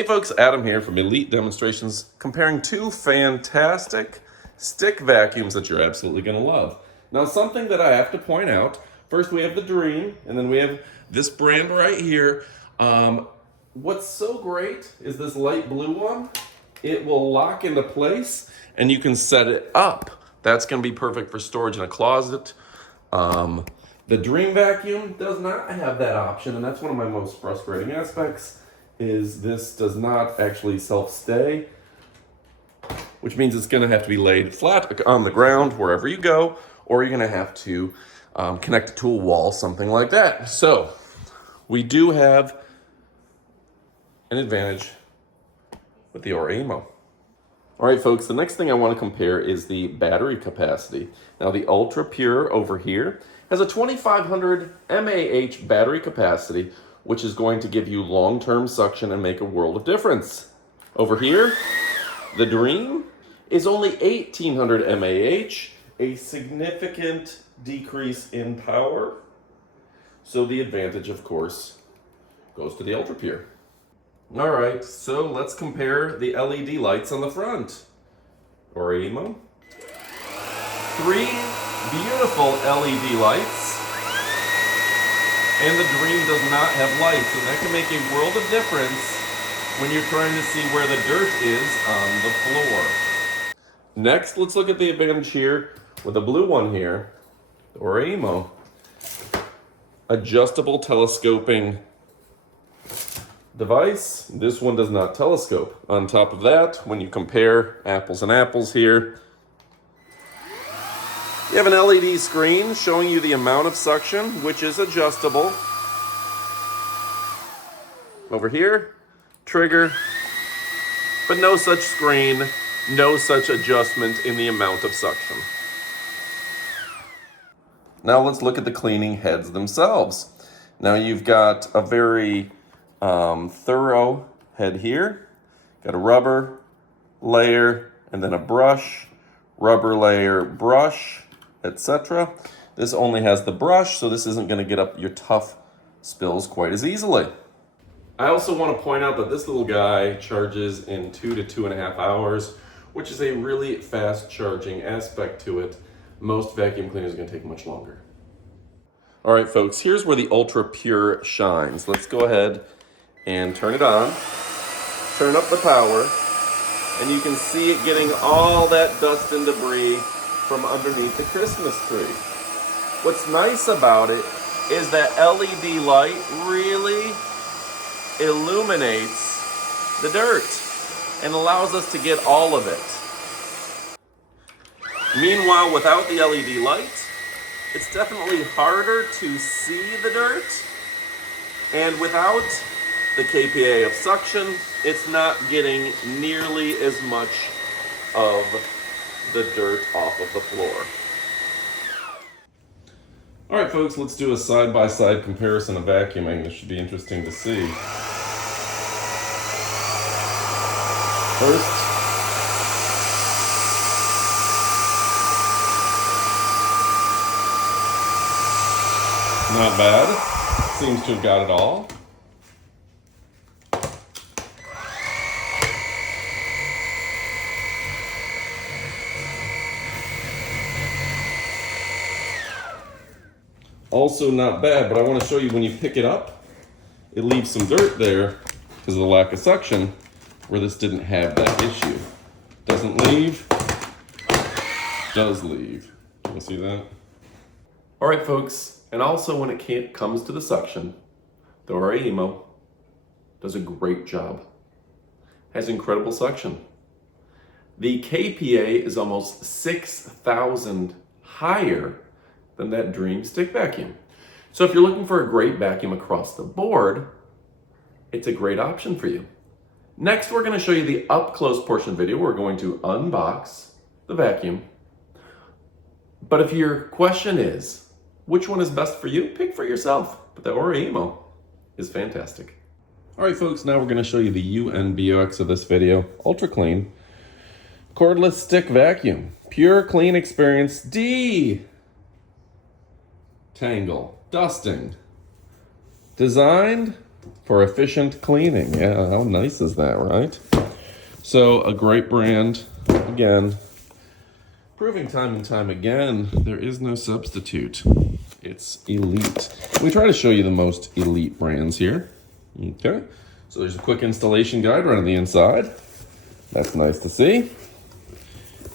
Hey folks, Adam here from Elite Demonstrations, comparing two fantastic stick vacuums that you're absolutely going to love. Now, something that I have to point out, first we have the Dreame, and then we have this brand right here. What's so great is this light blue one. It will lock into place, and you can set it up. That's going to be perfect for storage in a closet. The Dreame vacuum does not have that option, and that's one of my most frustrating aspects. Is this does not actually self-stay, which means it's going to have to be laid flat on the ground wherever you go, or you're going to have to connect it to a wall, something like that. So we do have an advantage with the Oraimo. All right, folks, the next thing I want to compare is the battery capacity. Now, the Ultra Pure over here has a 2500 mAh battery capacity, which is going to give you long-term suction and make a world of difference. Over here, the Dreame is only 1800 mAh, a significant decrease in power. So the advantage, of course, goes to the Ultra Pure. All right, so let's compare the LED lights on the front. Oraimo. 3 beautiful LED lights. And the Dreame does not have lights, and that can make a world of difference when you're trying to see where the dirt is on the floor. Next, let's look at the advantage here with the blue one here, the Oraimo. Adjustable telescoping device. This one does not telescope. On top of that, when you compare apples and apples here, you have an LED screen showing you the amount of suction, which is adjustable. Over here, trigger, but no such screen, no such adjustment in the amount of suction. Now let's look at the cleaning heads themselves. Now you've got a very thorough head here. Got a rubber layer and then a brush, rubber layer, brush, etc. This only has the brush, so this isn't going to get up your tough spills quite as easily. I also want to point out that this little guy charges in 2 to 2.5 hours, which is a really fast charging aspect to it. Most vacuum cleaners are going to take much longer. All right, folks, here's where the Ultra Pure shines. Let's go ahead and turn it on. Turn up the power, and you can see it getting all that dust and debris from underneath the Christmas tree. What's nice about it is that LED light really illuminates the dirt and allows us to get all of it. Meanwhile, without the LED light, it's definitely harder to see the dirt, and without the KPA of suction, it's not getting nearly as much of the dirt off of the floor. All right, folks, let's do a side-by-side comparison of vacuuming. This should be interesting to see. First, not bad. Seems to have got it all. Also not bad, but I want to show you when you pick it up, it leaves some dirt there because of the lack of suction, where this didn't have that issue. Doesn't leave, does leave. Can you see that? All right, folks, and also when it comes to the suction, the Oraimo does a great job. Has incredible suction. The KPA is almost 6,000 higher than that Dreame stick vacuum. So if you're looking for a great vacuum across the board, it's a great option for you. Next, we're going to show you the up-close portion video. We're going to unbox the vacuum. But if your question is, which one is best for you? Pick for yourself. But the Oraimo is fantastic. All right, folks, now we're going to show you the UNBOX of this video. Ultra clean, cordless stick vacuum. Pure clean experience. Tangle, dusting. Designed for efficient cleaning. Yeah, how nice is that, right? So a great brand, again, proving time and time again, there is no substitute. It's elite. We try to show you the most elite brands here. Okay, so there's a quick installation guide right on the inside. That's nice to see.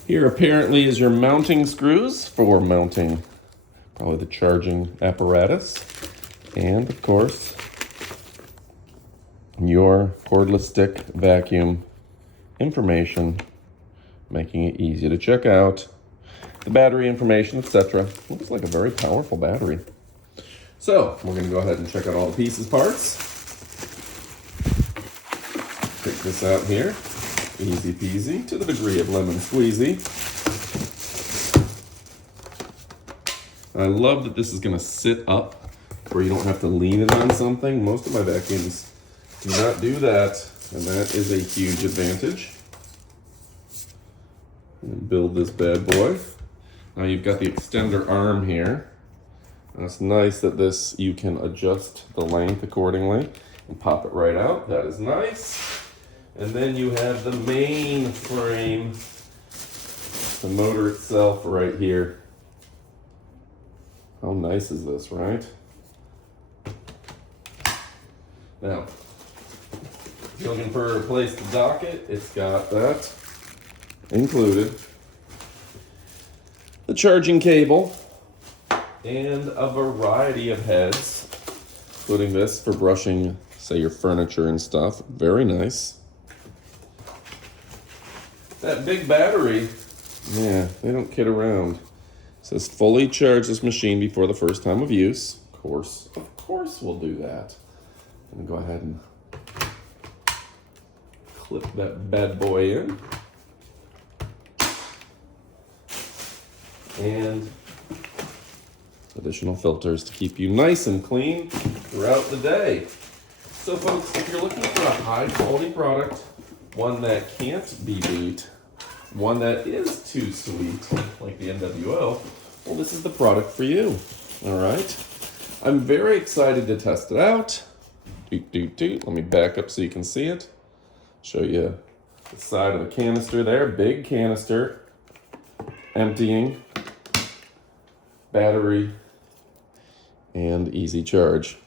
Here apparently is your mounting screws for mounting probably the charging apparatus. And of course, your cordless stick vacuum information, making it easy to check out. The battery information, etc. Looks like a very powerful battery. So we're going to go ahead and check out all the pieces, parts. Take this out here. Easy peasy, to the degree of lemon squeezy. And I love that this is going to sit up where you don't have to lean it on something. Most of my vacuums do not do that, and that is a huge advantage. And build this bad boy. Now you've got the extender arm here. And it's nice that this, you can adjust the length accordingly and pop it right out. That is nice. And then you have the main frame, the motor itself right here. How nice is this, right? Now, if you're looking for a place to dock it, it's got that included. The charging cable and a variety of heads, including this for brushing, say, your furniture and stuff. Very nice. That big battery, yeah, they don't kid around. It says fully charge this machine before the first time of use. Of course we'll do that. I'm gonna go ahead and clip that bad boy in. And additional filters to keep you nice and clean throughout the day. So folks, if you're looking for a high quality product, one that can't be beat, one that is too sweet, like the NWO, well, this is the product for you, all right? I'm very excited to test it out. Let me back up so you can see it. Show you the side of the canister there, big canister, emptying, battery, and easy charge.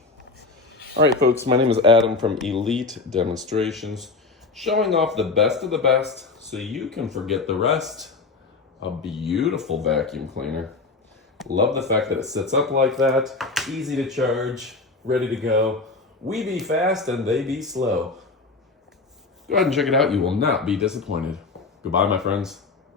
All right, folks, my name is Adam from Elite Demonstrations, showing off the best of the best so you can forget the rest. A beautiful vacuum cleaner. Love the fact that it sits up like that, easy to charge, ready to go. We be fast and they be slow. Go ahead and check it out. You will not be disappointed. Goodbye, my friends.